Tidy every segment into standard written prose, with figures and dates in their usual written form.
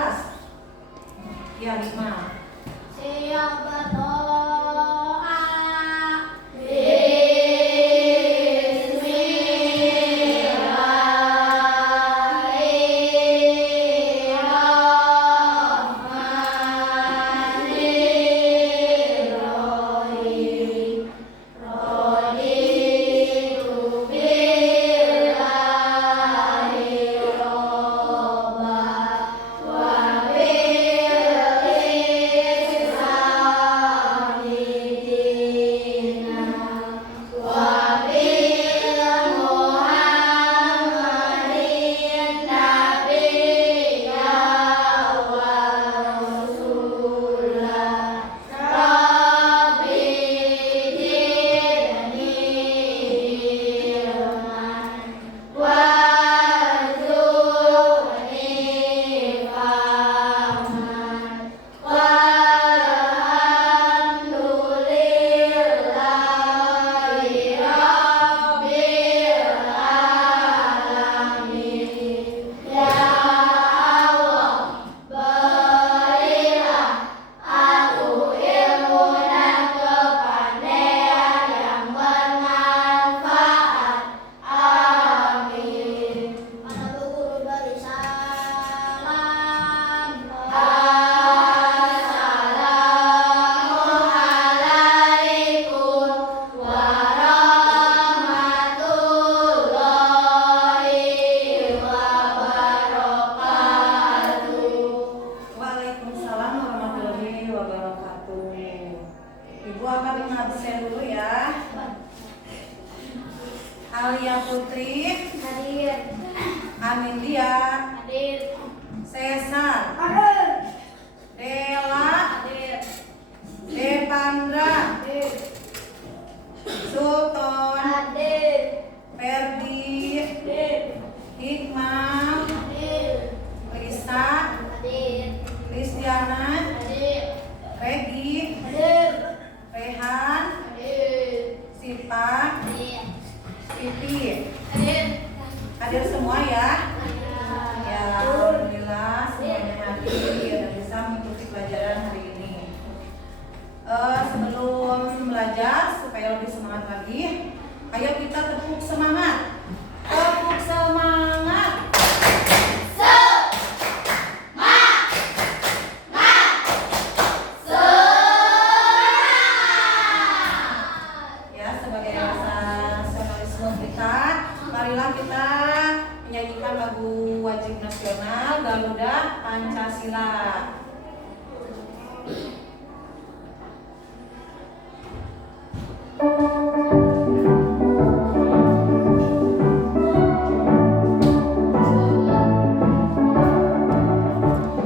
kelas? Ya, 5. Siap berdoa. Waalaikumsalam warahmatullahi wabarakatuh. Ibu akan mengabsen dulu ya. Alia Putri, Hadir. Amindia, Hadir. Cesar, Dela, Hadir. Devandra, Hadir. Sultan, Hadir. Ferdi, Hadir. Hikmah, Hadir. Lisa, Hadir. Kristiana, Hadir. Regi, Hadir. Rehan, Hadir. Sipa, Hadir. Pipi. Hadir. Hadir semua ya? Ya, alhamdulillah semuanya hadir dan bisa mengikuti pelajaran hari ini. Sebelum belajar supaya lebih semangat lagi, ayo kita tepuk semangat. Tepuk semangat. Ya, sebagai rasa nasionalisme kita, marilah kita menyanyikan lagu wajib nasional Garuda Pancasila.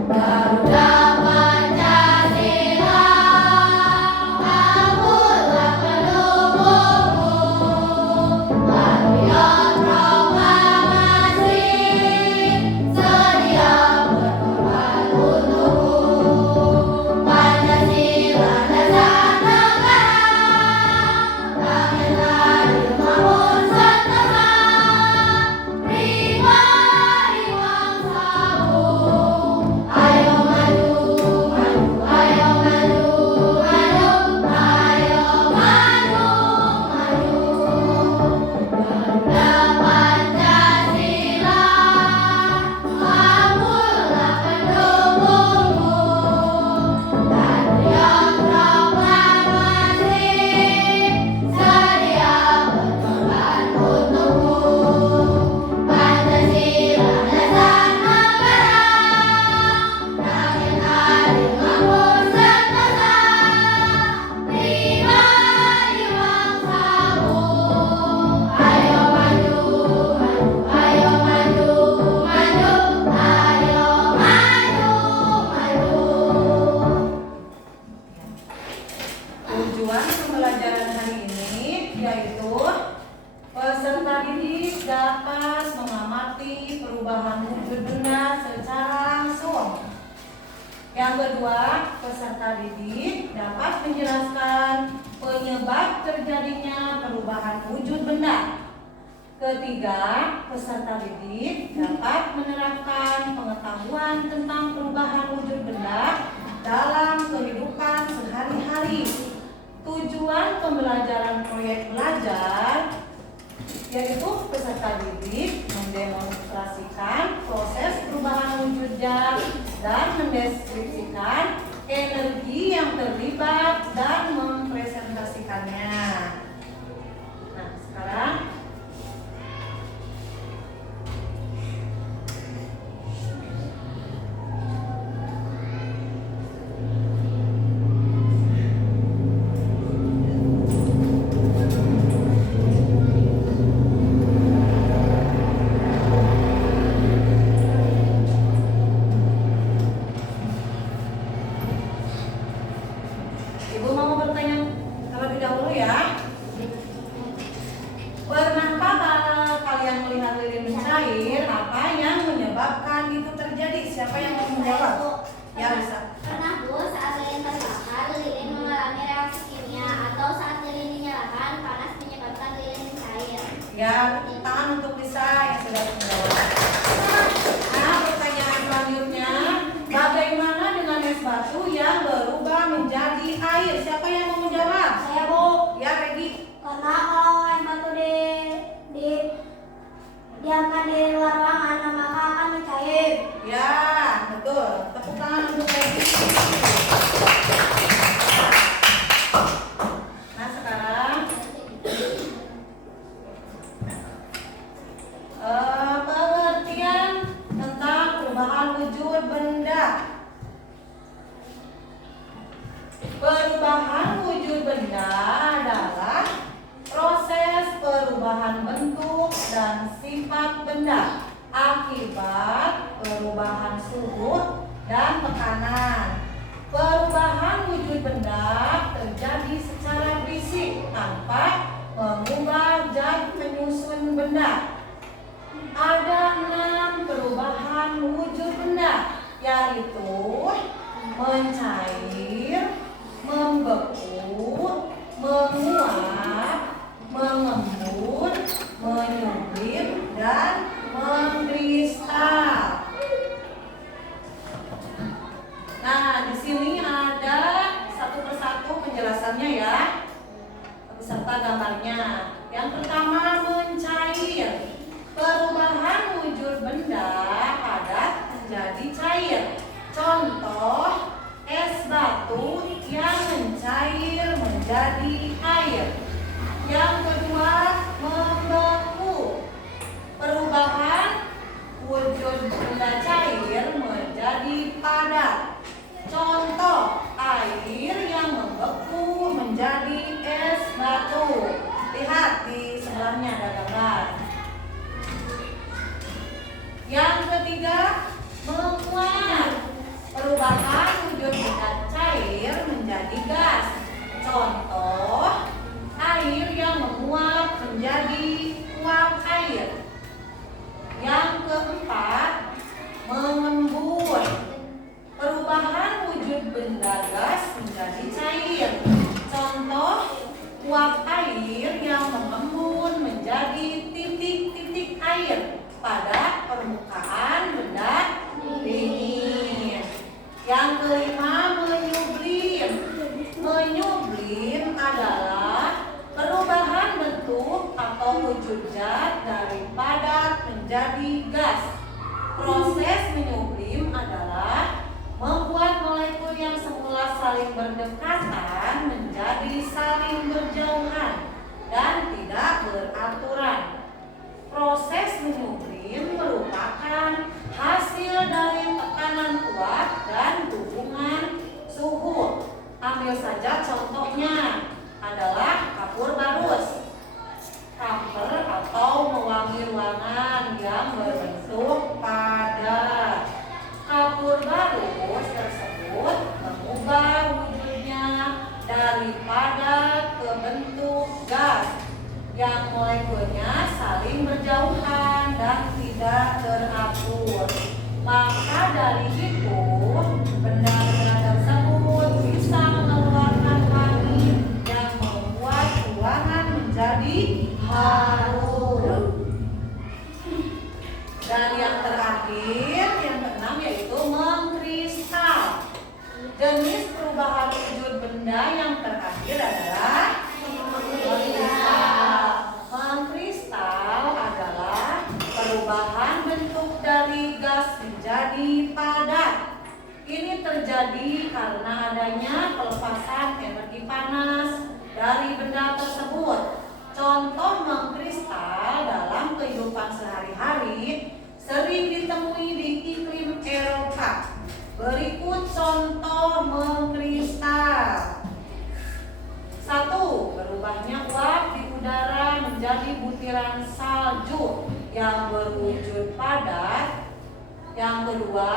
Garuda Pancasila, kamulah pendukungmu. Patriot proklamasi, sedia berkorban untukmu. Pancasila dasar negara, tangan hadir maupun setengah. Pribadi bangsamu, ayo maju, maju, ayo maju, maju, ayo maju, maju. Garuda Pancasila, kamulah pendukungmu. Patriot proklamasi, sedia berkorban untukmu. Pancasila dasar negara, tangan hadir maupun setengah. Pribadi bangsamu, ayo maju, maju, ayo maju, maju, ayo maju, maju. Tujuan pembelajaran hari ini yaitu peserta didik dapat mengamati perubahan wujud benda secara langsung. Yang kedua, peserta didik dapat menjelaskan penyebab terjadinya perubahan wujud benda. Ketiga, peserta didik dapat menerapkan pengetahuan tentang perubahan perubahan wujud benda dalam kehidupan sehari-hari. Tujuan pembelajaran proyek belajar yaitu peserta didik mendemonstrasikan proses perubahan wujud zat dan mendeskripsikan energi yang terlibat dan mempresentasikannya. Nah, sekarang Ibu mau bertanya terlebih dahulu ya. Pernahkah kalian melihat lilin mencair? Apa yang menyebabkan itu terjadi? Siapa yang mau menjawab? Ya, bisa. Pernah Bu, saat lilin terbakar, lilin mengalami reaksi kimia, atau saat lilin dinyalakan, panas menyebabkan lilin mencair. Ya, tepuk tangan untuk Lisa yang sudah menjawab. Nah, pertanyaan selanjutnya, bagaimana dengan es batu yang berubah menjadi air? Siapa yang mau menjawab? Saya Bu. Ya, Regi. Karena kalau es batu diamkan di luar ruangan, maka akan mencair. Ya, betul. Tepuk tangan untuk Regi. Nah, sekarang pengertian tentang perubahan wujud benda. Perubahan wujud benda adalah proses perubahan bentuk dan sifat benda akibat perubahan suhu dan tekanan. Perubahan wujud benda terjadi secara fisik tanpa mengubah zat penyusun benda. Ada 6 perubahan wujud benda, yaitu mencair, membeku, menguap, mengembun, menyublim, dan mengkristal. Nah, di sini ada satu persatu penjelasannya ya, beserta gambarnya. Yang pertama, mencair. Perubahan wujud benda padat menjadi cair. Contoh, es batu yang mencair menjadi air. Yang kedua, membeku. Perubahan wujud benda cair menjadi padat. Contoh, air yang membeku menjadi es batu. Lihat di sebelahnya ada gambar. Yang ketiga, menguap. Perubahan wujud benda cair menjadi gas. Contoh, air yang menguap menjadi uap air. Yang keempat, mengembun. Perubahan wujud benda gas menjadi cair. Contoh, uap air yang mengembun menjadi titik-titik air pada permukaan benda dingin. Yang kelima, menyublim. Menyublim adalah perubahan bentuk atau wujud zat dari padat menjadi gas. Proses menyublim adalah membuat molekul yang semula saling berdekatan menjadi saling berjauhan dan tidak beraturan. Proses menyublim merupakan hasil dari tekanan kuat dan hubungan suhu. Ambil saja contohnya adalah kapur barus. Kamper atau mewangi ruangan yang berbentuk padat. Kapur barus tersebut mengubah wujudnya dari padat ke bentuk gas yang molekulnya saling berjauhan dan tidak teratur. Maka dari itu, benda-benda tersebut bisa mengeluarkan wangi yang membuat ruangan menjadi harum. Dan yang terakhir, yang keenam yaitu mengkristal. Jenis perubahan wujud benda yang terakhir adalah mengkristal. Mengkristal adalah perubahan bentuk dari gas menjadi padat. Ini terjadi karena adanya pelepasan energi panas dari benda tersebut. Contoh mengkristal dalam kehidupan sehari-hari sering ditemui di iklim Eropa. Berikut contoh mengkristal. 1. Berubahnya uap di udara menjadi butiran salju yang berwujud padat. Yang kedua,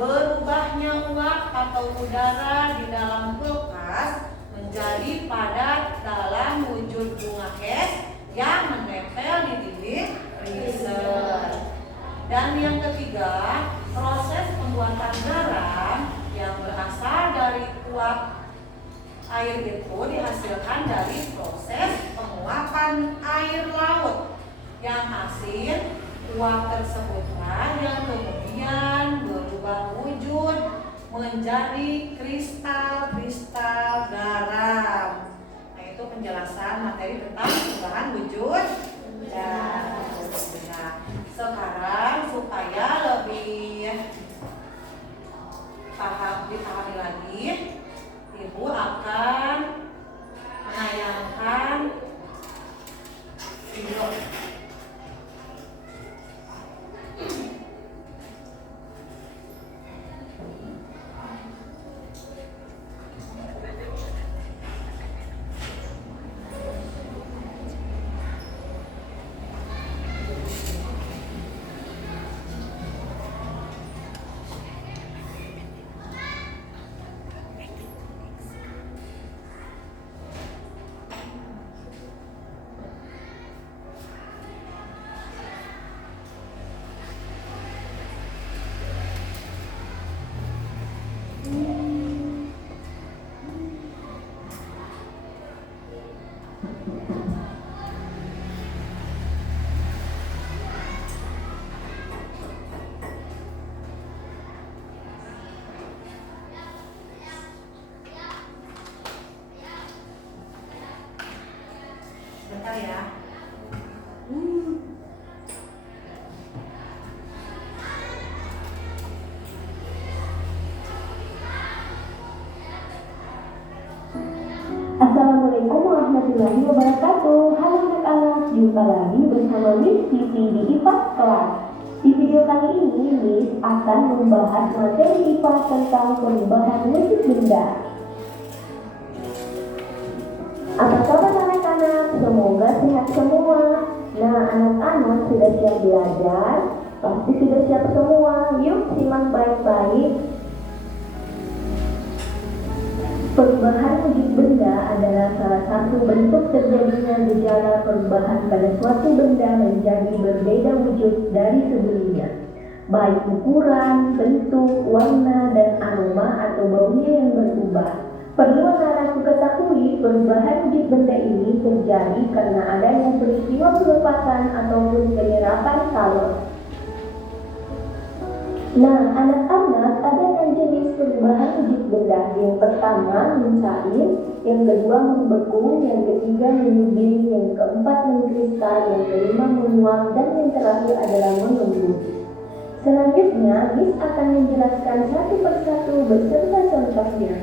berubahnya uap atau udara di dalam kulkas menjadi padat dalam wujud bunga es yang menempel di dinding freezer. Dan yang ketiga, proses pembuatan garam yang berasal dari uap air itu dihasilkan dari proses penguapan air laut yang asin. Uap tersebutlah yang kemudian berubah wujud menjadi kristal-kristal garam. Nah, itu penjelasan materi tentang perubahan wujud garam. Nah, sekarang supaya lebih dipahami lagi, Ibu akan menayangkan video. Bentar ya. Assalamualaikum warahmatullahi wabarakatuh. Halo anak-anak, jumpa lagi bersama Miss Vivi di IPA kelas. Di video kali ini, Miss akan membahas materi IPA tentang perubahan wujud benda. Apa kabar anak-anak? Semoga sehat semua. Nah, anak-anak sudah siap belajar? Pasti sudah siap semua. Yuk simak baik-baik. Perubahan wujud benda adalah salah satu bentuk terjadinya gejala perubahan pada suatu benda menjadi berbeda wujud dari sebelumnya, baik ukuran, bentuk, warna, dan aroma atau baunya yang berubah. Perlu anak-anakku ketahui, perubahan wujud benda ini terjadi karena adanya peristiwa pelepasan ataupun penyerapan kalor. Nah, anak-anak, ada 6 jenis perubahan wujud benda. Yang pertama mencair, yang kedua membeku, yang ketiga menyublim, yang keempat mengkristal, yang kelima menguap, dan yang terakhir adalah mengembus. Selanjutnya, Miss akan menjelaskan satu persatu beserta contohnya.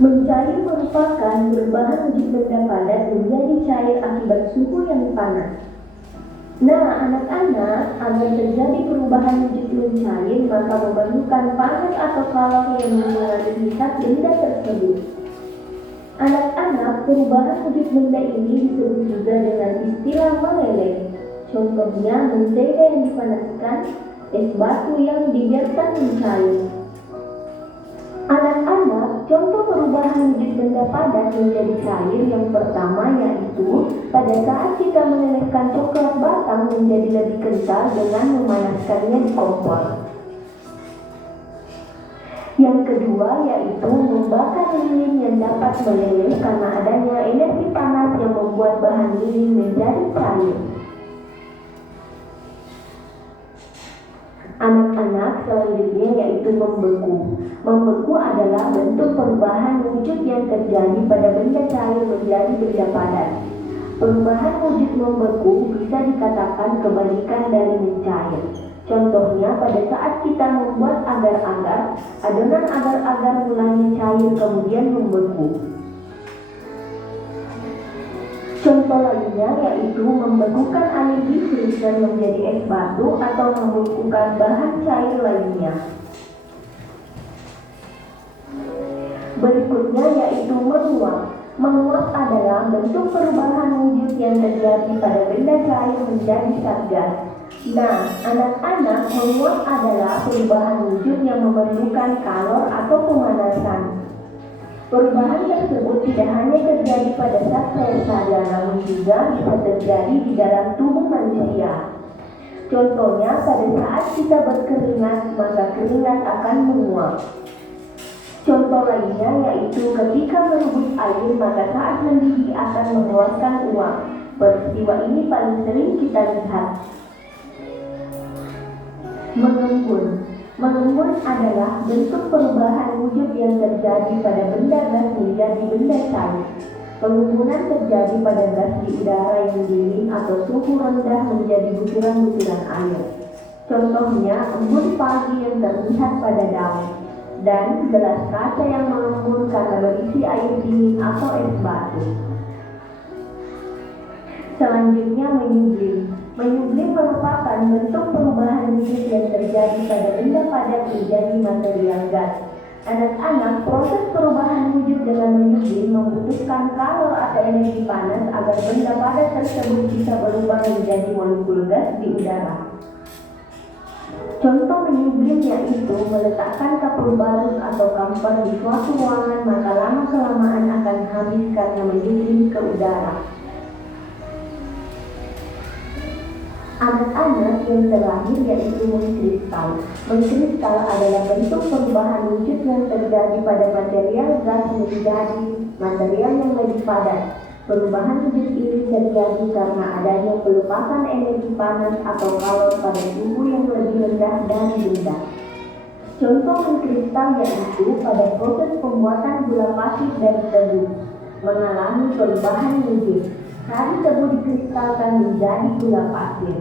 Mencair merupakan perubahan wujud benda padat menjadi cair akibat suhu yang panas. Nah, anak-anak, agar terjadi perubahan wujud mencair, maka memerlukan panas atau kalor yang mempengaruhi zat benda tersebut. Anak-anak, perubahan wujud benda ini disebut juga dengan istilah meleleh. Contohnya, mentega yang dipanaskan, es batu yang dibiarkan mencair. Anak-anak, contoh perubahan wujud benda padat menjadi cair yang pertama yaitu pada saat kita melelehkan coklat batang menjadi lebih kental dengan memanaskannya di kompor. Yang kedua yaitu membakar lilin yang dapat meleleh karena adanya energi panas yang membuat bahan lilin menjadi cair. Anak-anak, anak selanjutnya yaitu membeku. Membeku adalah bentuk perubahan wujud yang terjadi pada benda cair menjadi benda padat. Perubahan wujud membeku bisa dikatakan kebalikan dari mencair. Contohnya pada saat kita membuat agar-agar, adonan agar-agar mulanya cair kemudian membeku. Contoh lainnya yaitu membekukan air di freezer menjadi es batu atau membekukan bahan cair lainnya. Berikutnya yaitu menguap. Menguap adalah bentuk perubahan wujud yang terjadi pada benda cair menjadi zat gas. Nah, anak-anak, menguap adalah perubahan wujud yang memerlukan kalor atau pemanasan. Perubahan tersebut tidak hanya terjadi pada zat cair saja, namun juga bisa terjadi di dalam tubuh manusia. Contohnya, pada saat kita berkeringat, maka keringat akan menguap. Contoh lainnya yaitu ketika merebus air, maka saat mendidih akan mengeluarkan uap. Peristiwa ini paling sering kita lihat. Mengembun. Mengembun adalah bentuk perubahan wujud yang terjadi pada benda gas menjadi benda cair. Pengembunan terjadi pada gas di udara yang dingin atau suhu rendah menjadi butiran-butiran air. Contohnya, embun pagi yang terlihat pada daun, dan gelas kaca yang mengembun karena berisi air dingin atau es batu. Selanjutnya, menyublim. Menyublim merupakan bentuk perubahan wujud yang terjadi pada benda padat menjadi material gas. Anak-anak, proses perubahan wujud dengan menyublim membutuhkan kalor atau energi panas agar benda padat tersebut bisa berubah menjadi molekul gas di udara. Contoh menyublim yaitu meletakkan kapur barus atau kamper di suatu ruangan, maka lama-kelamaan akan habis karena menyublim ke udara. Anak-anak, yang terakhir yaitu mengkristal. Mengkristal adalah bentuk perubahan wujud yang terjadi pada material gas menjadi material yang lebih padat. Perubahan wujud ini terjadi karena adanya pelepasan energi panas atau kalor pada suhu yang lebih rendah dari benda. Contoh mengkristal yaitu pada proses pembuatan gula pasir dari tebu mengalami perubahan wujud. Sari tebu dikristalkan menjadi gula pasir.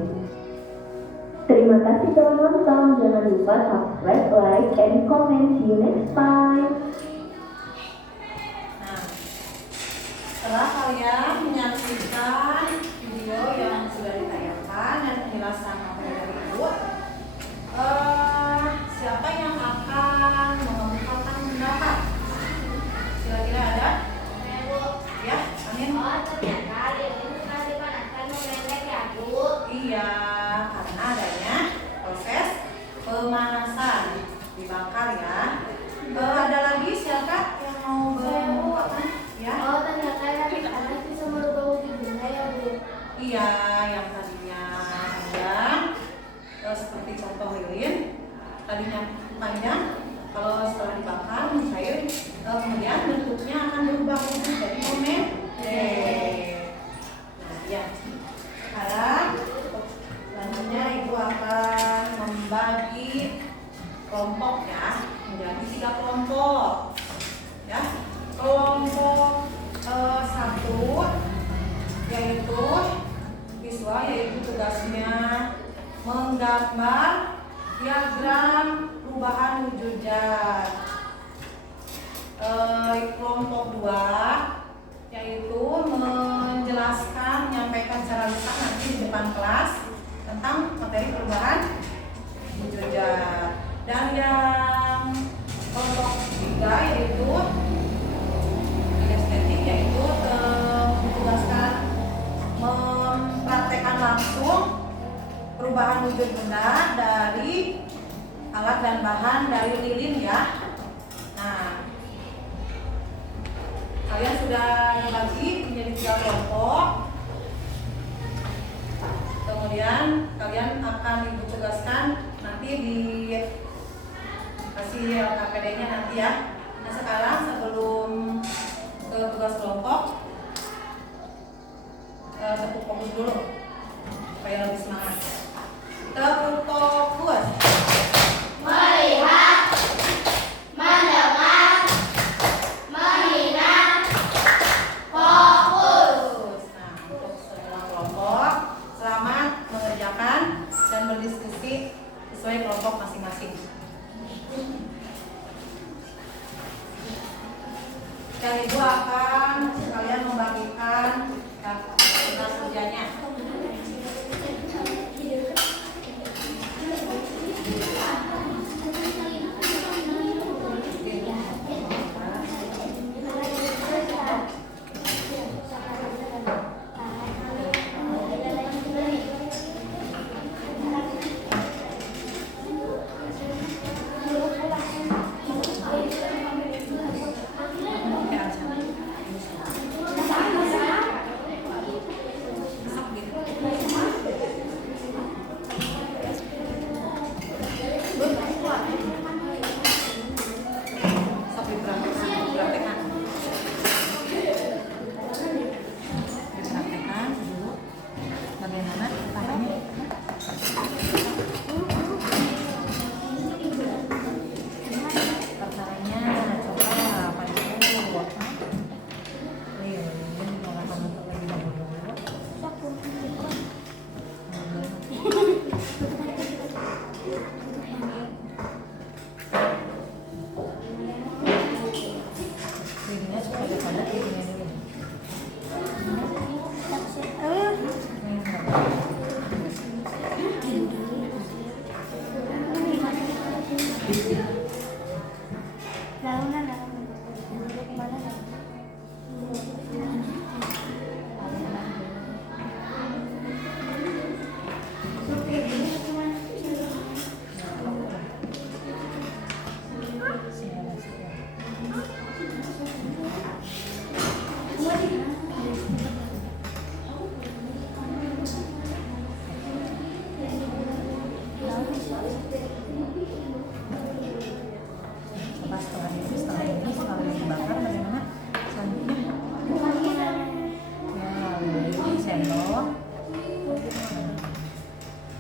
Terima kasih telah menonton. Jangan lupa subscribe, like, and comment. See you next time. Nah, setelah kalian menyaksikan video yang sudah ditayangkan dan penjelasan materi dari Ibu, siapa yang akan mengemukakan pendapat? Kira-kira ada? Ya, amin. Oh, ternyata lilin suka dipanaskan memelek ya, Bu. Iya, karena adanya proses pemanasan dibakar ya. Ada lagi siapa yang mau mengemukakan? Ya. Oh, ternyata lilin panas bisa merubah wujud benda ya, Bu. Iya, yang tadinya panjang, seperti contoh lilin, tadinya panjang, kalau setelah dibakar mencair, kemudian bentuknya akan berubah wujud jadi pendek. Nah, ya. Sekarang selanjutnya Ibu akan membagi kelompok ya menjadi 3 kelompok. Ya, kelompok 1 yaitu siswa, yaitu tugasnya menggambar diagram perubahan wujud zat. Kelompok 2 yaitu menjelaskan, menyampaikan secara lisan nanti di depan kelas tentang materi perubahan wujud zat. Dan yang kelompok 3 yaitu estetik, yaitu ditugaskan mempraktekkan langsung perubahan wujud benda dari alat dan bahan dari lilin ya. Nah, kalian sudah dibagi menjadi 3 kelompok. Kemudian kalian akan ditugaskan nanti kasih KPD-nya nanti ya. Nah, sekarang sebelum ke tugas kelompok, tepuk fokus dulu supaya lebih semangat. Tepuk fokus. Yang ibu akan sekalian membagikan tugas kerjanya. Setelah ini dibakar bagaimana selanjutnya? Ya, ini sendok.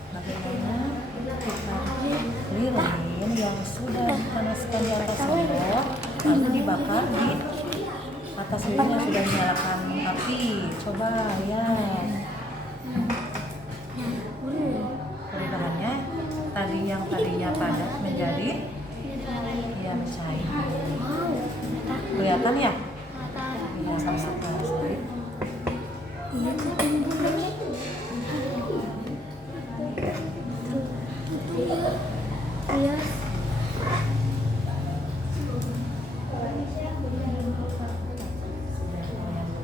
Bagaimana kita lilin yang sudah dipanaskan di atas sendok lalu dibakar di atas lilin yang sudah dinyalakan api. Coba ya. Perubahannya yang tadinya padat menjadi ya mencair. Kelihatan ya? Iya, sama-sama. Iya.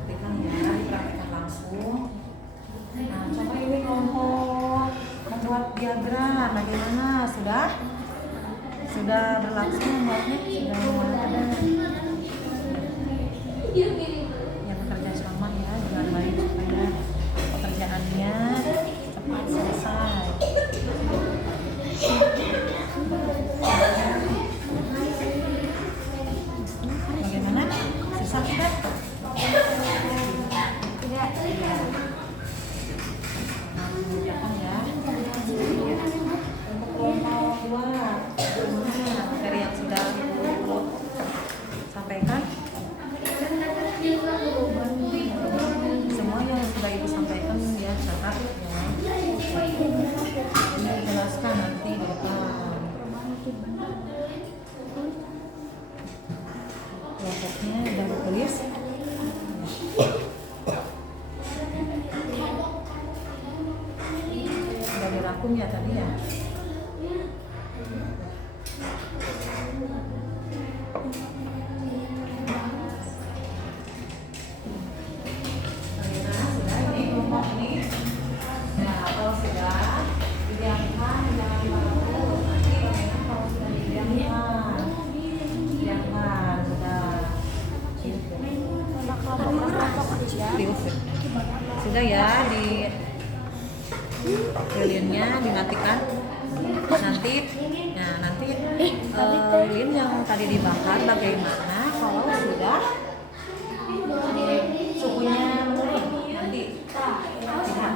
Buktikan ya, dipraktekkan langsung. Nah, coba ini kelompok membuat diagram. Bagaimana? Sudah berlangsung membuatnya? Sudah ada yang bekerja sama ya dengan baik supaya pekerjaannya cepat selesai. Bagaimana? Susah tidak? Tidak. Nah, ya. Untuk kelompok 2, materi yang sudah Ibu sampaikan. Semua yang sudah Ibu sampaikan ya catat ya. Ini jelaskan nanti di depan. Kelompoknya sudah ditulis. Sudah dirangkum ya tadi ya. Sudah ya, di lilinnya dimatikan. Nanti lilin yang tadi dibakar bagaimana kalau sudah suhunya menurun nanti. Lihat.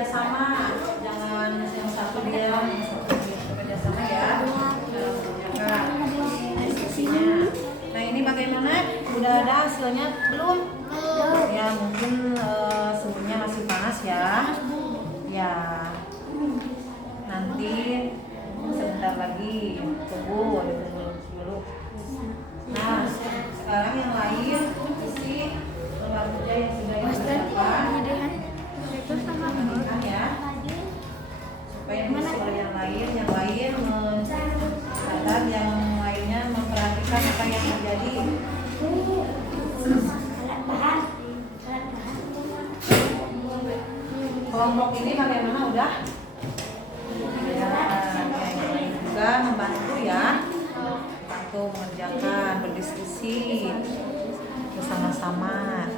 bekerja sama, jangan yang satu diam, yang satu bekerja sama ya dalam mengerjakan diskusinya. Nah ini bagaimana? Udah ada hasilnya belum? Ya mungkin suhunya masih panas ya. Ya nanti sebentar lagi tunggu dulu. Nah sekarang yang lain isi lembar kerja yang sudah dikerjakan ya, supaya bisa yang lain mencatat, yang lainnya memperhatikan apa yang terjadi. Kelompok ini bagaimana udah? Ya, yang lain juga membantu ya, bantu mengerjakan, berdiskusi bersama-sama.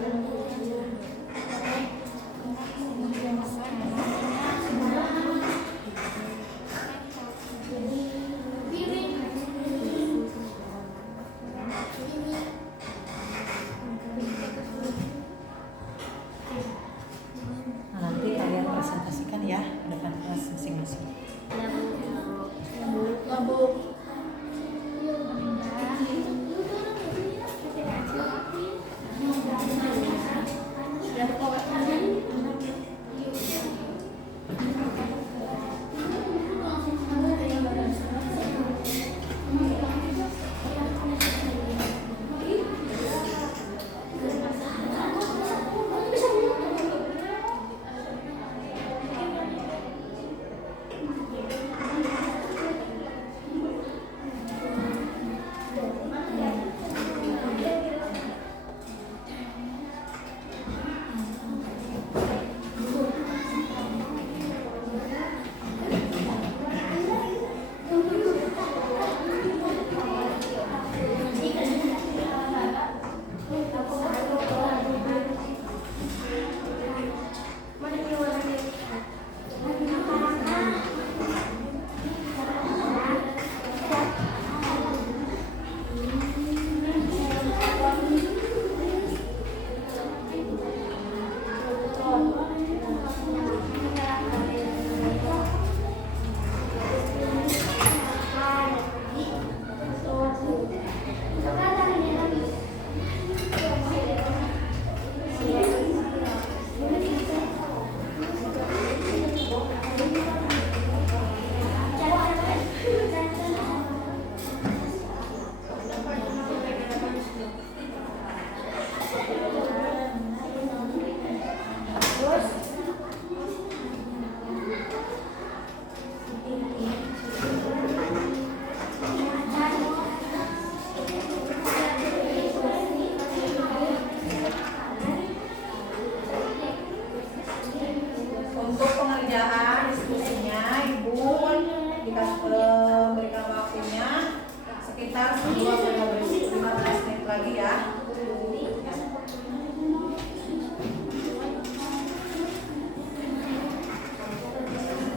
Nah, nanti kalian presentasikan ya depan kelas masing-masing. Untuk pengerjaan diskusinya, Ibu berikan waktunya sekitar 15 menit lagi ya.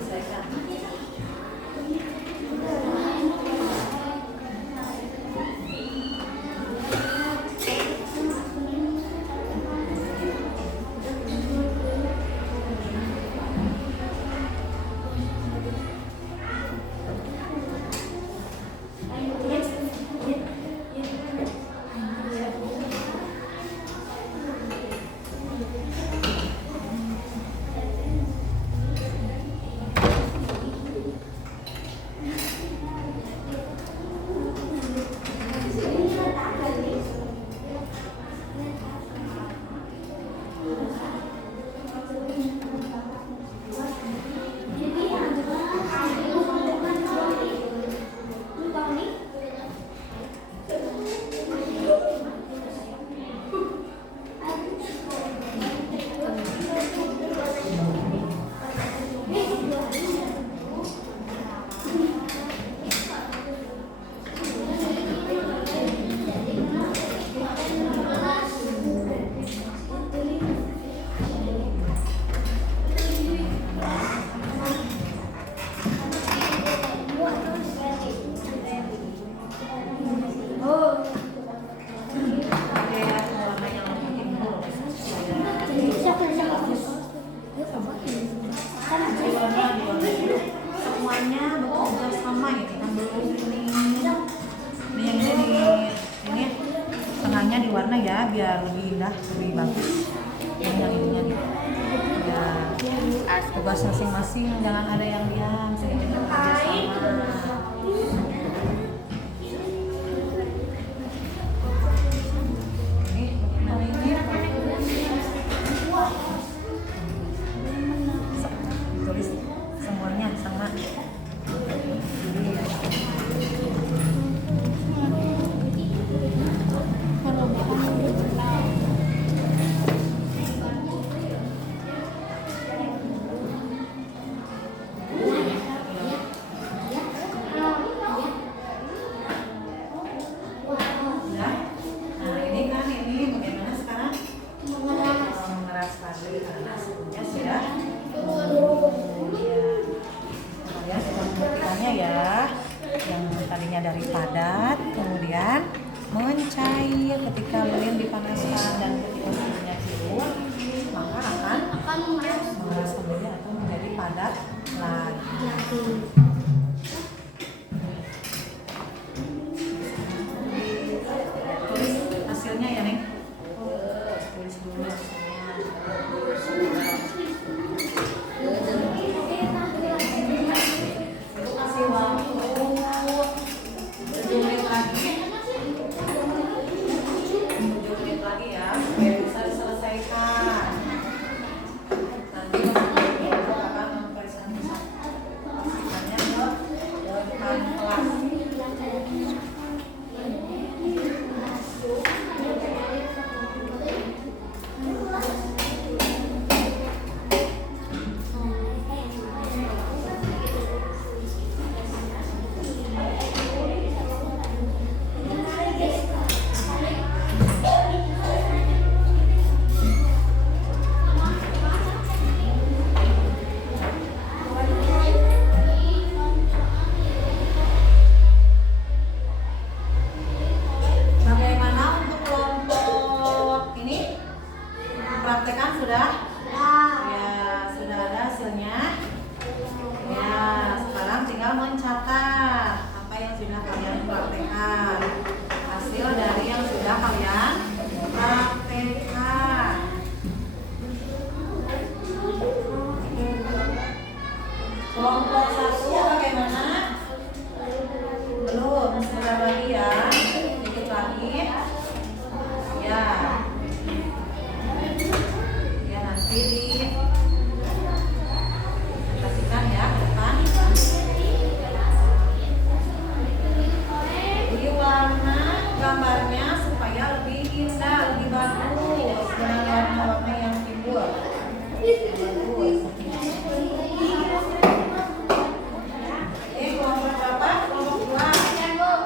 Selesaikan. semuanya bekerja sama ini kan belum ini yang ini tengahnya diwarna ya biar lebih indah lebih bagus ini yang ininya nih ya tugas masing-masing jangan ada yang diam sehingga bekerja sama. Tulis semuanya sama. Nah ini kan ini bagaimana sekarang mengeras lagi karena sebelumnya sudah ya pemutihannya ya yang tadinya dari padat kemudian mencair ketika lilin dipanaskan dan ketika suhunya turun maka akan mengeras kembali atau menjadi padat lagi. Tulis hasilnya ya Neng. Tulis dulu hasilnya. Kasih waktu 7 menit lagi. 7 menit lagi ya, biar bisa diselesaikan. Nanti akan mempresentasikannya ke depan kelas. Bagaimana untuk kelompok ini? Praktekan sudah? Ya, sudah ada hasilnya. Ya, sekarang tinggal mencatat apa yang sudah kalian praktekkan. Hasil dari yang sudah kalian praktekkan. Kelompok 1 bagaimana? Belum, sudah lagi ya. Sedikit lagi. Ya. Ya nanti kasihkan ya ke depan. Diwarna gambarnya supaya lebih indah, lebih bagus dengan warna-warna yang timbul. Bagus. Kelompok berapa? Kelompok 2. Ya belum.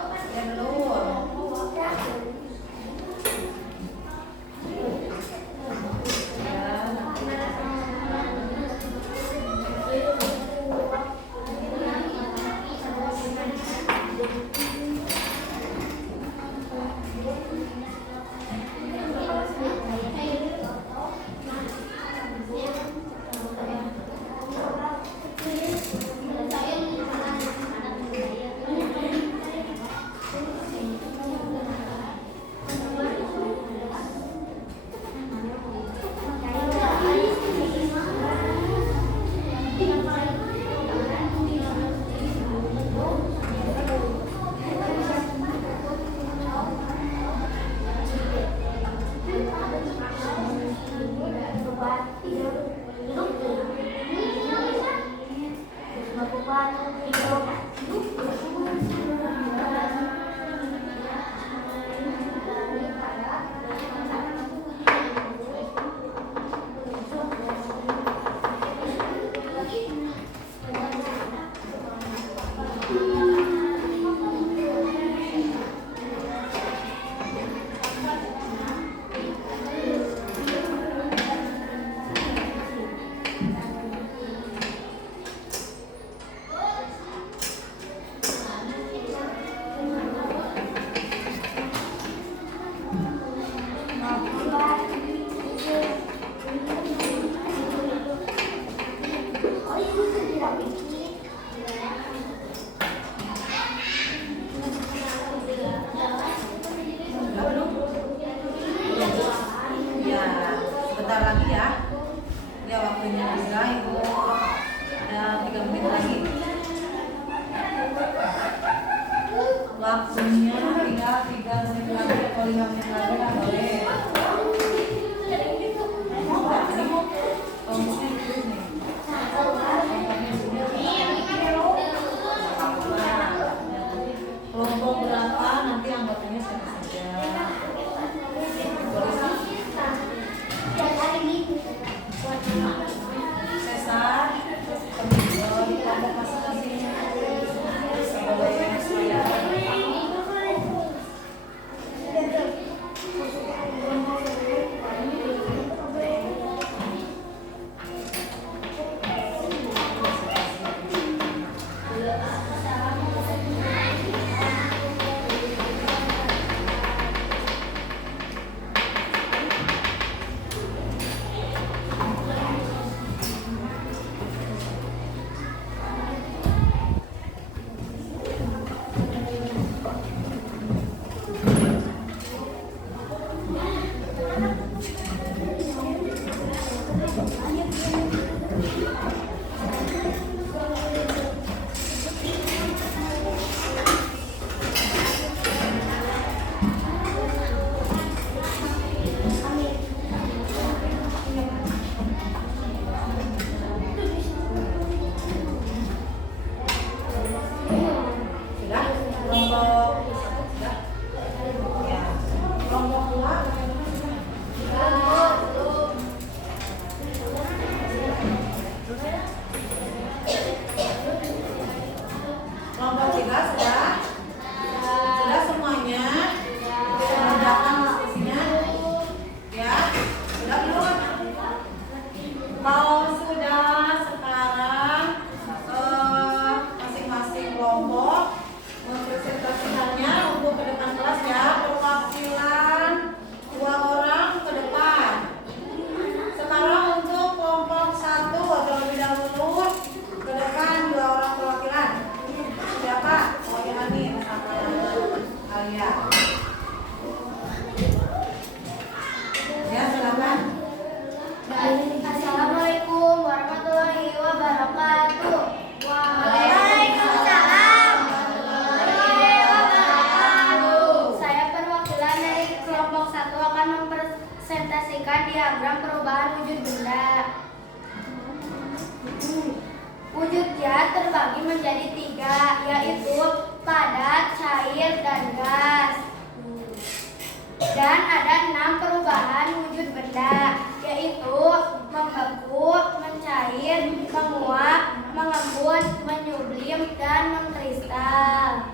waktunya juga Ibu. Ada 3 menit lagi. Waktunya tinggal 3 menit lagi atau 5 menit lagi lah boleh. Mau nggak nih? Komposnya dulu nih. Kelompok berapa nanti anggotanya siapa saja? Cesar, kelompok masing-masing. Boleh saya. Diagram perubahan wujud benda. Wujudnya terbagi menjadi 3, yaitu padat, cair, dan gas. Dan ada 6 perubahan wujud benda, yaitu membeku, mencair, menguap, mengembun, menyublim, dan mengkristal.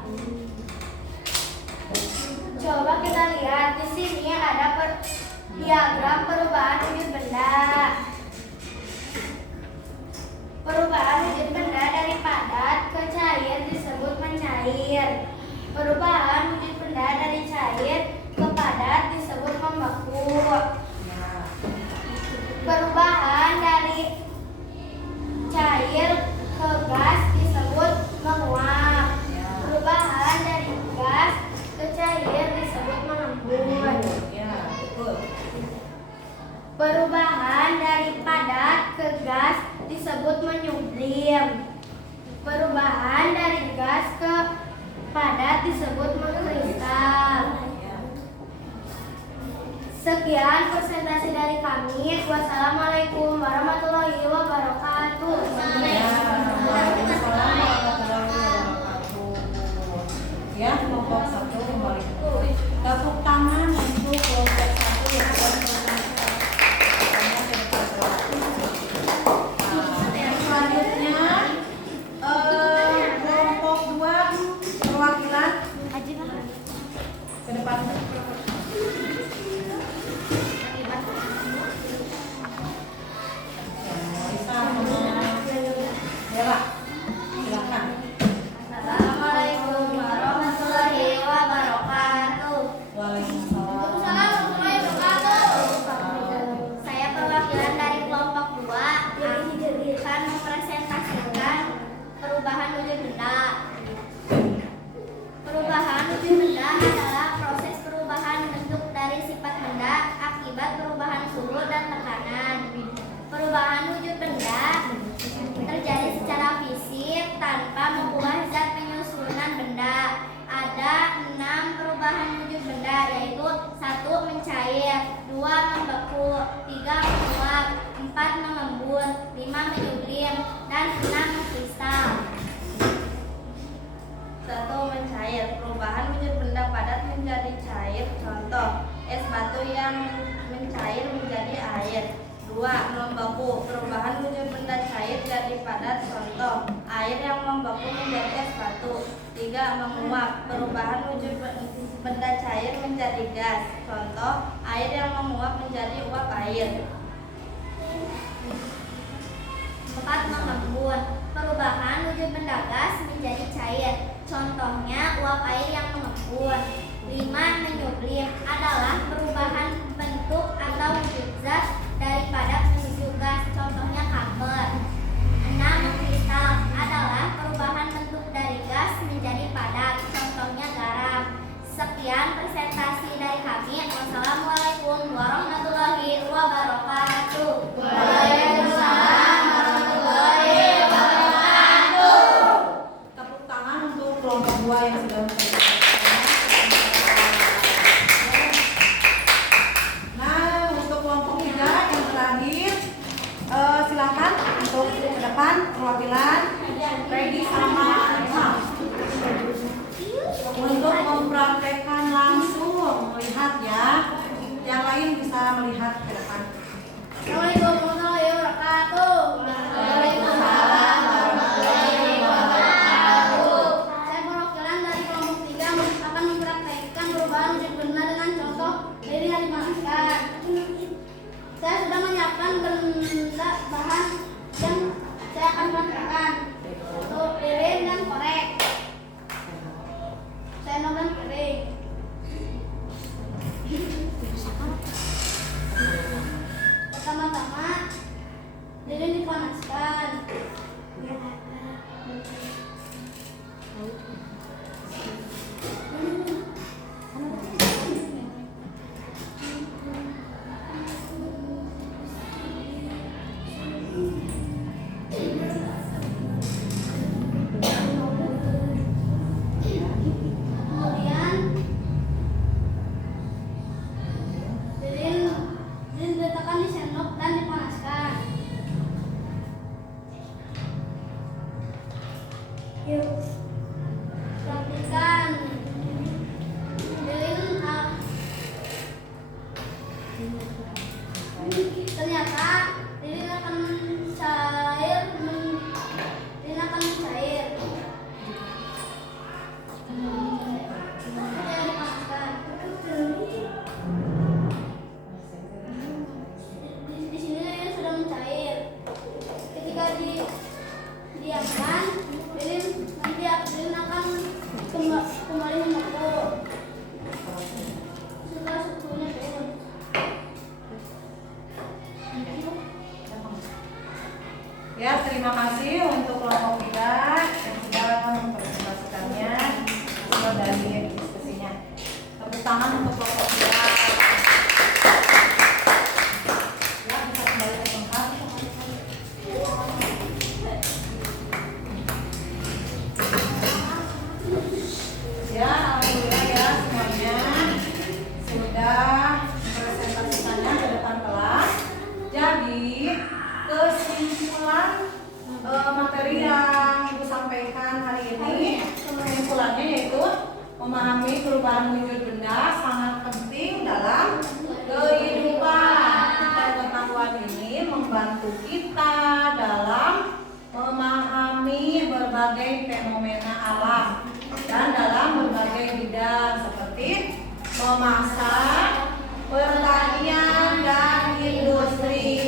Coba kita lihat di sini ada diagram perubahan wujud benda. Perubahan wujud benda dari padat ke cair disebut mencair. Perubahan wujud benda dari cair ke padat disebut membeku. Perubahan dari cair ke gas disebut menguap. Perubahan dari gas ke cair disebut mengembun. Perubahan dari padat ke gas disebut menyublim. Perubahan dari gas ke padat disebut mengkristal. Sekian presentasi dari kami. Wassalamualaikum warahmatullahi wabarakatuh. Ya, kelompok 1 kembali. Tepuk tangan untuk kelompok 1 yang telah selanjutnya kelompok 2 perwakilan ke depan. Ya. 3 menguap, 4 mengembun, 5 menyublim, dan 6 mengkristal. 1. Mencair. Perubahan wujud benda padat menjadi cair. Contoh, es batu yang mencair menjadi air. 2. Membeku. Perubahan wujud benda cair jadi padat. Contoh, air yang membeku menjadi es batu. 3. Menguap. Perubahan wujud benda cair menjadi gas. Contoh, air yang menguap menjadi uap air. 4. Mengembun. Perubahan wujud benda gas menjadi cair. Contohnya uap air yang mengembun. 5. Menyublim adalah perubahan bentuk atau wujud zat dari padat menuju gas. Contohnya kabel. 6. Mengkristal adalah perubahan bentuk dari gas menjadi padat. Contohnya garam. Sekian presentasi dari kami. Wassalamualaikum warahmatullahi wabarakatuh. Waalaikumsalam warahmatullahi wabarakatuh. Tepuk tangan untuk kelompok 2 yang sudah mengerjakan. Nah, untuk kelompok 3 yang terakhir, silakan untuk ke depan perwakilan Regi sama Arma untuk mempraktekkan langsung, melihat ya. Yang lain bisa melihat ke depan. Assalamualaikum warahmatullahi wabarakatuh. Waalaikumsalam warahmatullahi wabarakatuh. Saya perwakilan dari kelompok 3 akan mempraktekkan perubahan wujud benda dengan contoh lilin yang dipanaskan. Saya sudah menyiapkan benda bahan yang saya akan praktekkan, yaitu lilin dan korek. Sendok dan piring. Pertama-tama lilin dipanaskan. Kemudian lilin diletakkan di sendok dan dipanaskan. Yuk, praktikan. Ternyata lilin akan cair, lilin akan cair. Yang dipanaskan. Di sini lilin sudah mencair. Ketika didiamkan, lilin akan kembali membeku setelah suhunya turun. Ya, terima kasih untuk kelompok 3 yang sudah mempresentasikannya hasil dari diskusinya. Tepuk tangan untuk kelompok 3. Ya, bisa kembali ke tempat. Ya, alhamdulillah ya semuanya sudah presentasikannya ke depan kelas. Jadi kesimpulan materi yang Ibu sampaikan hari ini, kesimpulannya yaitu memahami perubahan wujud benda sangat penting dalam kehidupan. Pengetahuan ini membantu kita dalam memahami berbagai fenomena alam dan dalam berbagai bidang seperti memasak, pertanian, dan industri.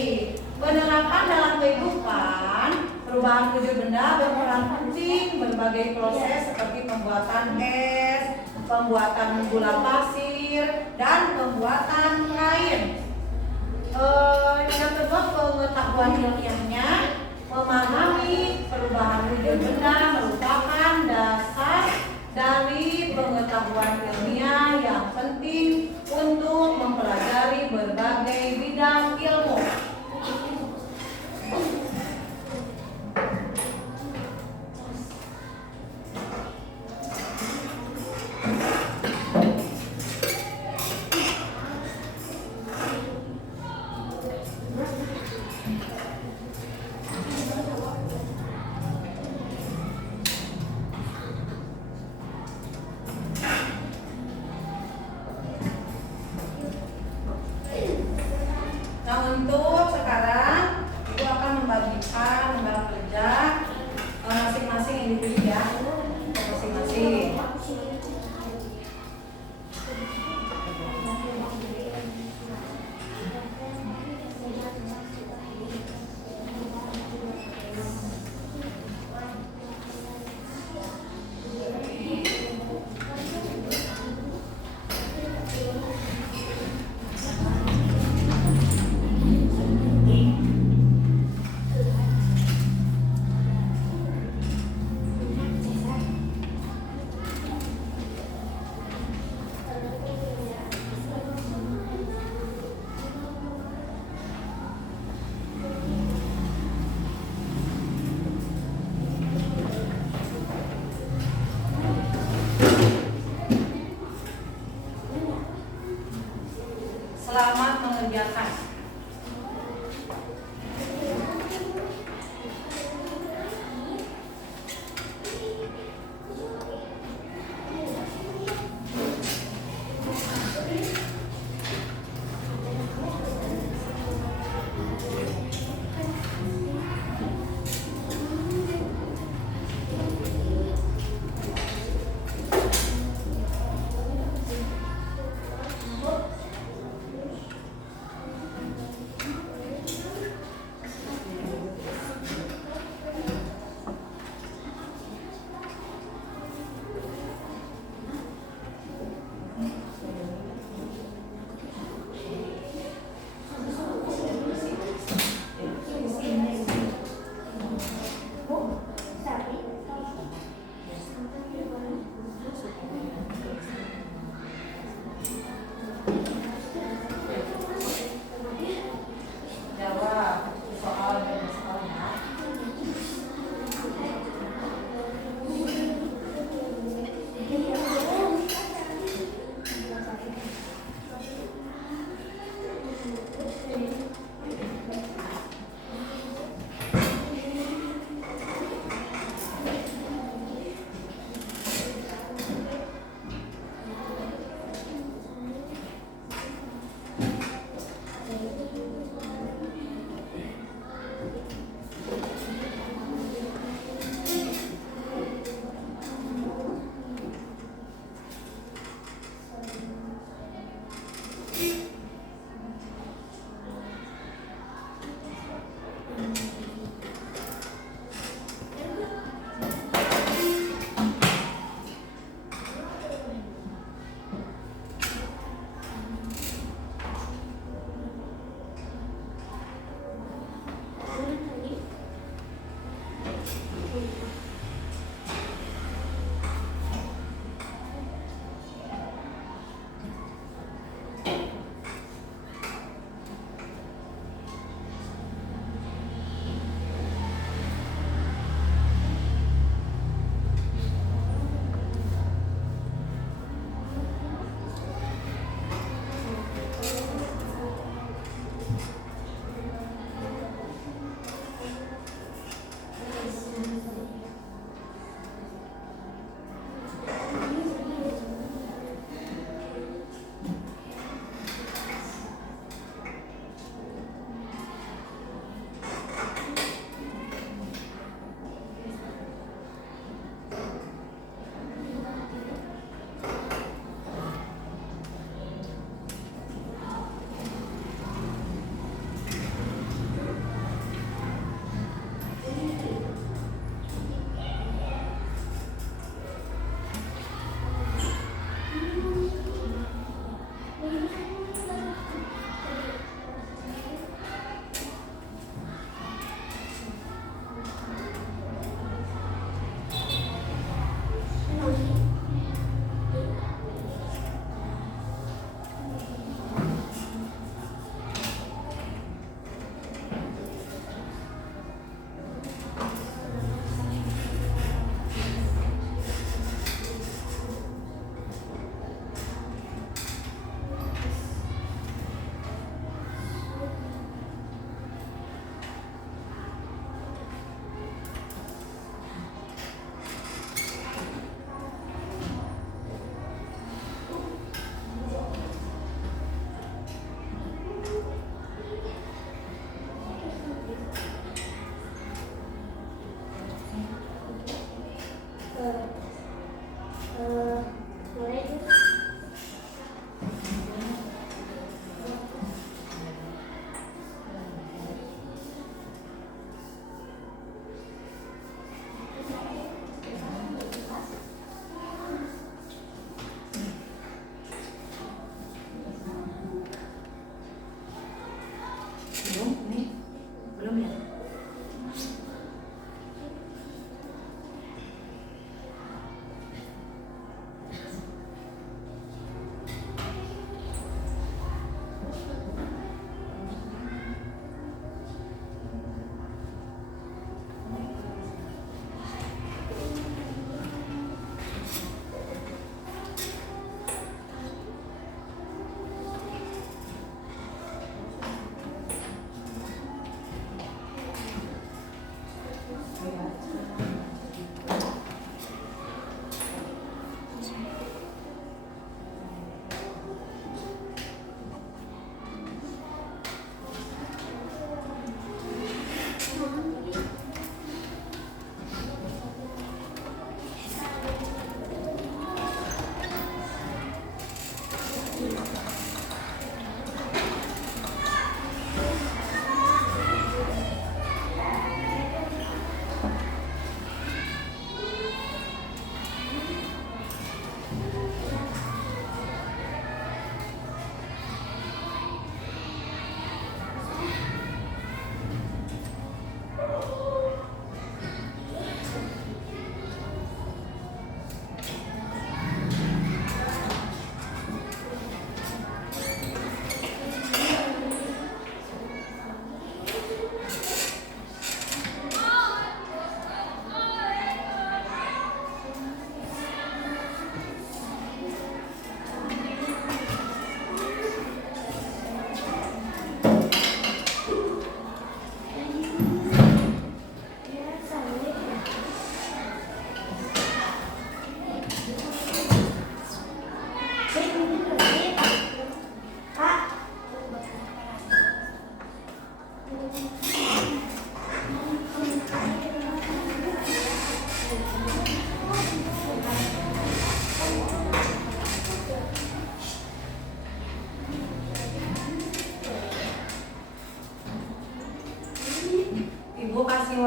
Penerapan dalam kehidupan, perubahan wujud benda berperan penting berbagai proses seperti pembuatan es, pembuatan gula pasir, dan pembuatan kain. Yang kedua, pengetahuan ilmiahnya, memahami perubahan wujud benda merupakan dasar dari pengetahuan ilmiah yang penting untuk mempelajari berbagai bidang ilmu. barang kerja masing-masing individu ya, masing-masing.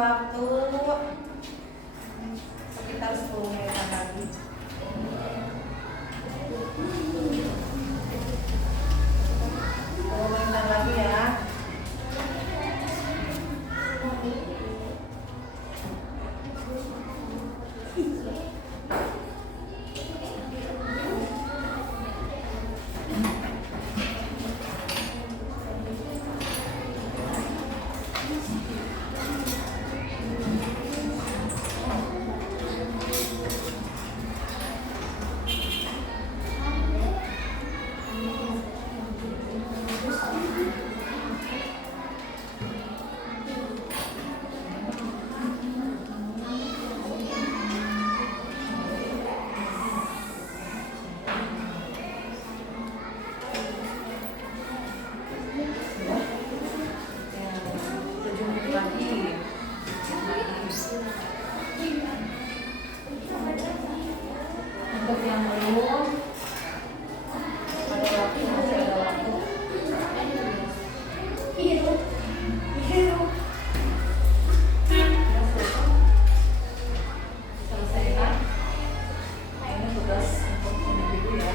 waktu sekitar 10 menit lagi. 10 menit lagi ya. Untuk yang belum, ada waktu, masih ada waktu. Selesaikan. Ini tugas untuk individu ya.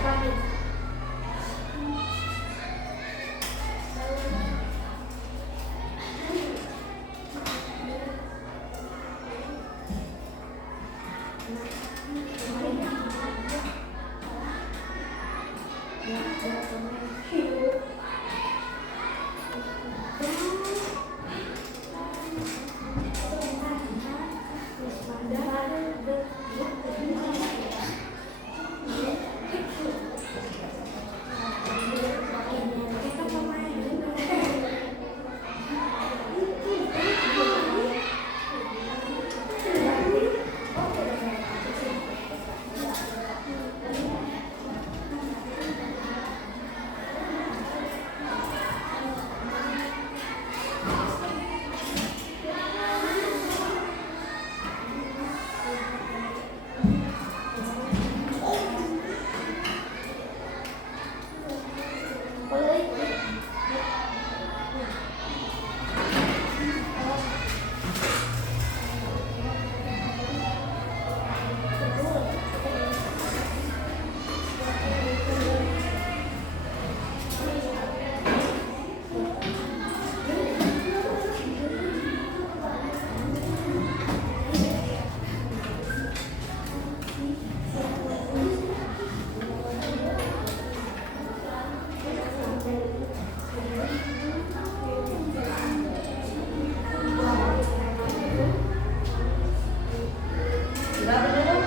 Sudah belum?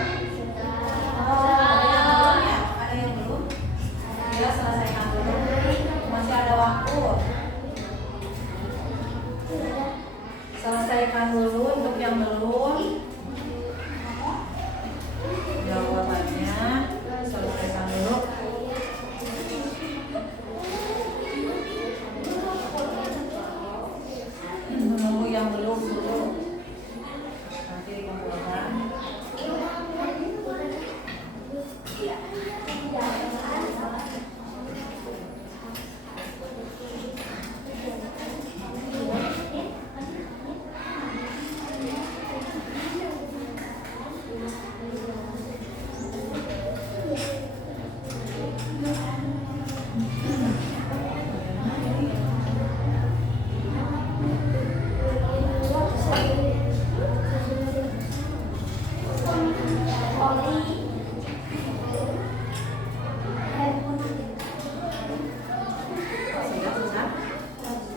Oh, ada yang belum ya? Ada yang belum? Ya, selesaikan dulu. Masih ada waktu. Selesaikan dulu untuk yang belum. Jawabannya selesaikan dulu. Menunggu yang belum dulu. Nanti dikumpulkan. Sudah?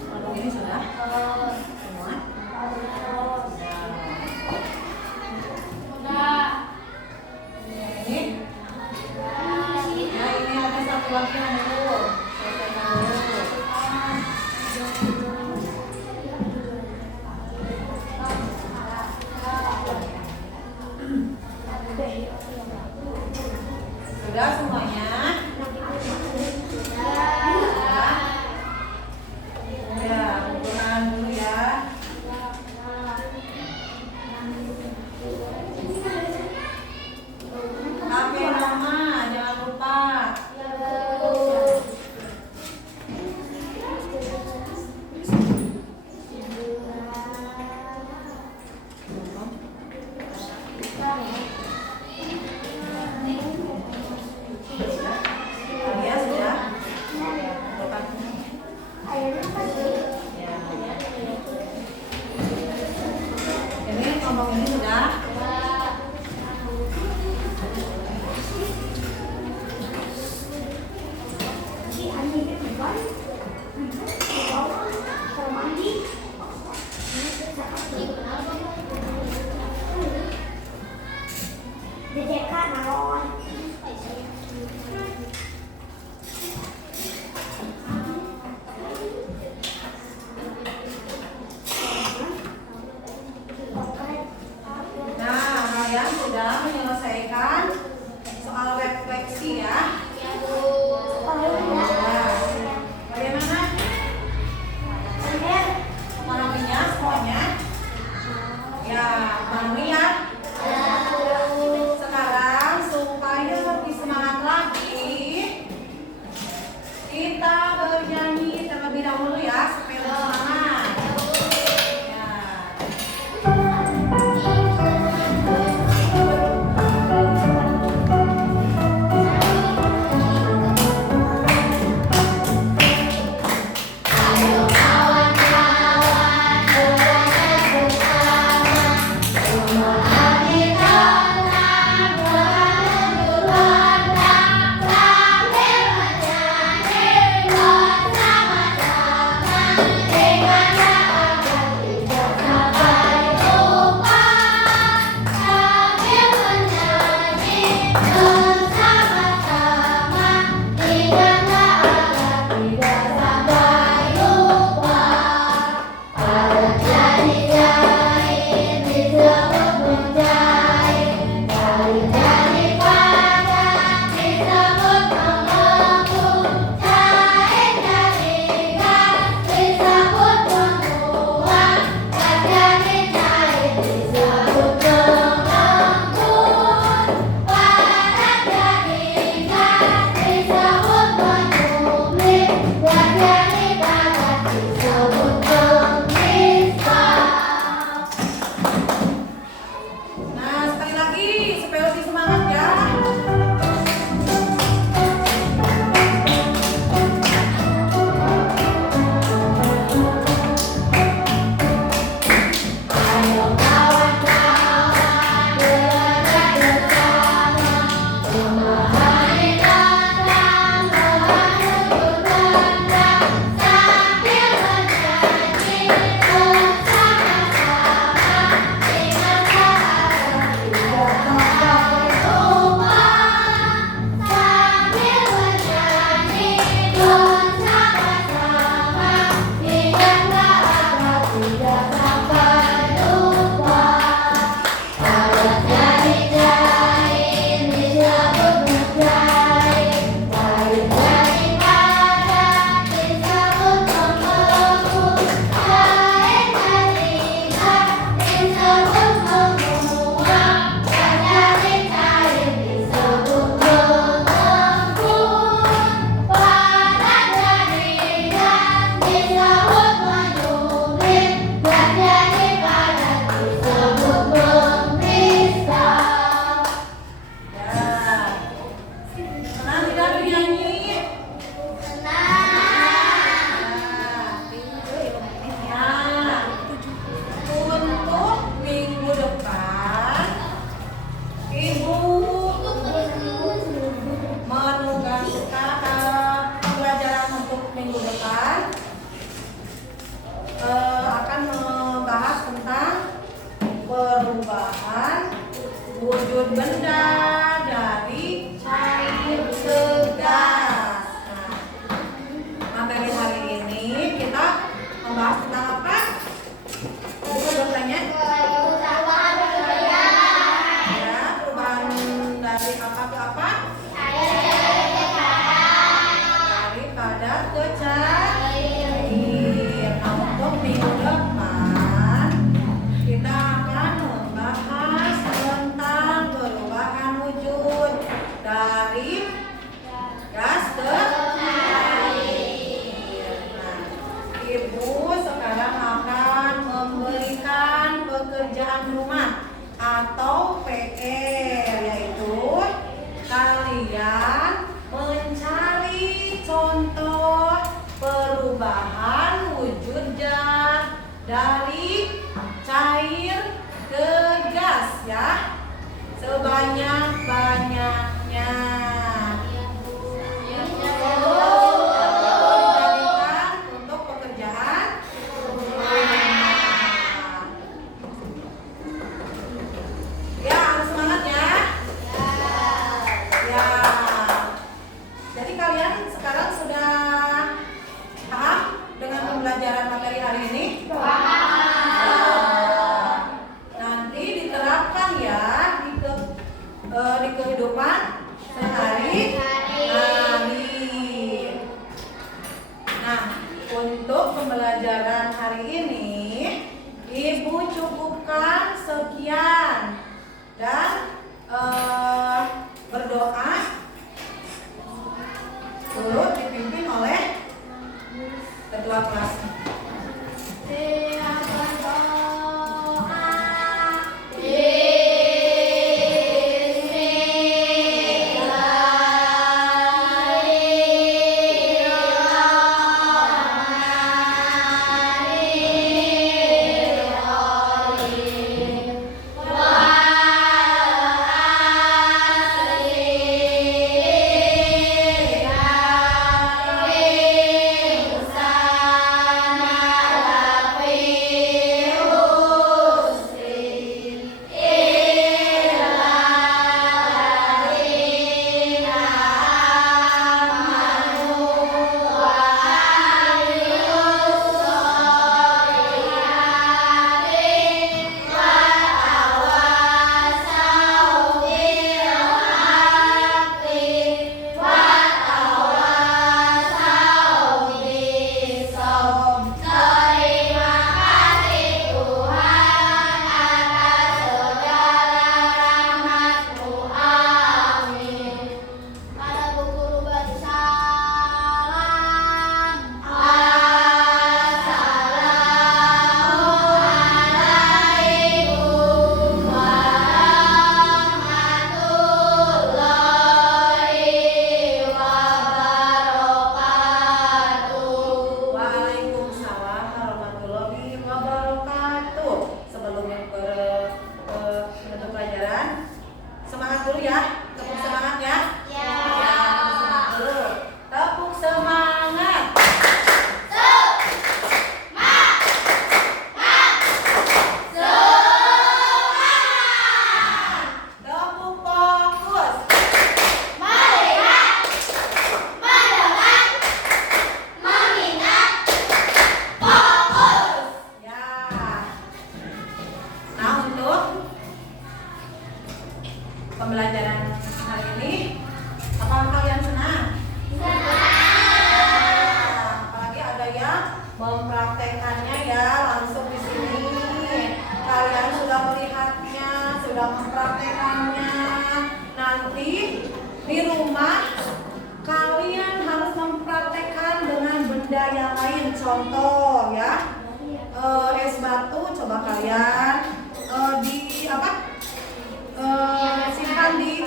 Kalau ini sudah? Semua? Ini? Ya, ini ada satu lagi yang belum. Selesaikan dulu. Sudah semuanya? Ya, kumpulkan dulu ya. HP nama, jangan lupa. kelompok ini sudah? Nah, kalian sudah menyelesaikan soal refleksi ya? Nah, bagaimana? Memahaminya semuanya? Ya, memahami ya? Sekarang supaya lebih semangat lagi, kita bernyanyi terlebih dahulu ya, supaya lebih semangat. Ya. Nah, sekali lagi supaya lebih semangat ya. Senang tidak bernyanyi? Nah, untuk minggu depan, Ibu menugaskan pembelajaran untuk minggu depan akan membahas tentang perubahan wujud benda dari cair ke gas. Nah, materi hari ini kita membahas tentang apa? Ibu bertanya? Ya, perubahan dari apa ke apa? Dari padat ke cair. Nah, untuk minggu depan kita akan membahas tentang perubahan wujud dari gas ke cair. Nah, Ibu sekarang akan memberikan pekerjaan rumah atau PR, yaitu kalian mencari contoh perubahan wujud dari cair ke sebanyak-banyaknya. Dijadikan untuk pekerjaan rumah. Ya, harus semangat ya. Ya. Jadi kalian sekarang sudah paham dengan pembelajaran materi hari ini? Nanti diterapkan ya di kehidupan sehari-hari. Nah, untuk pembelajaran hari ini, Ibu cukupkan sekian dan berdoa turut dipimpin oleh ketua kelas. Pembelajaran hari ini, apakah kalian senang? Apalagi ada yang mempraktekannya ya langsung di sini. Kalian sudah melihatnya, sudah mempraktekannya. Nanti di rumah kalian harus mempraktekkan dengan benda yang lain. Contoh ya, es batu coba kalian simpan di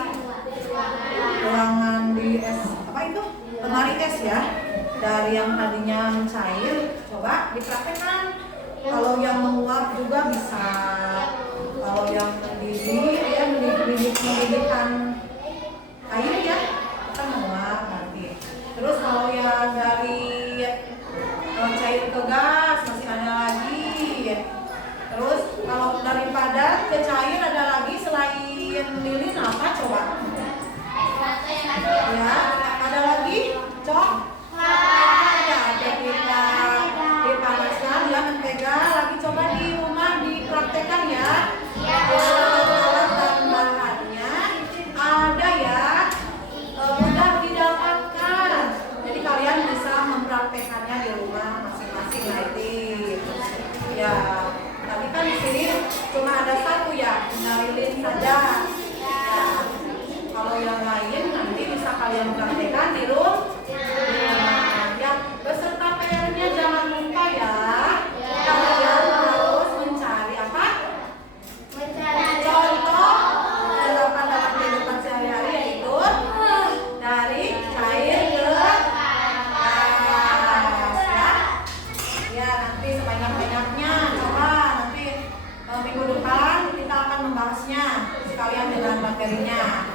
ruangan di es lemari es ya. Dari yang tadinya cair coba dipraktekkan. Kalau yang menguap juga bisa. Kalau yang mendidih ya mendidihkan air ya akan menguap nanti. Terus kalau yang dari cair ke gas masih ada lagi. Terus kalau daripada ke cair ada lagi selain lilin apa coba? Ya, ada lagi coklat. Ya, ketika dipanaskan ya mentega lagi coba di rumah dipraktekkan ya. Alat dan bahannya ada ya, mudah didapatkan. Jadi kalian bisa mempraktekannya di rumah masing-masing nanti. Ya. Tapi kan di sini cuma ada satu ya, lilin saja. Ya. Kalau yang lain nanti bisa kalian praktekkan di rumah. Ya, beserta PR-nya jangan lupa ya. Kalian harus mencari apa? Contoh dalam kehidupan sehari-hari yaitu dari cair ke gas ya. Ya, nanti sebanyak-banyaknya. Minggu depan kita akan membahasnya sekalian dengan materi materinya.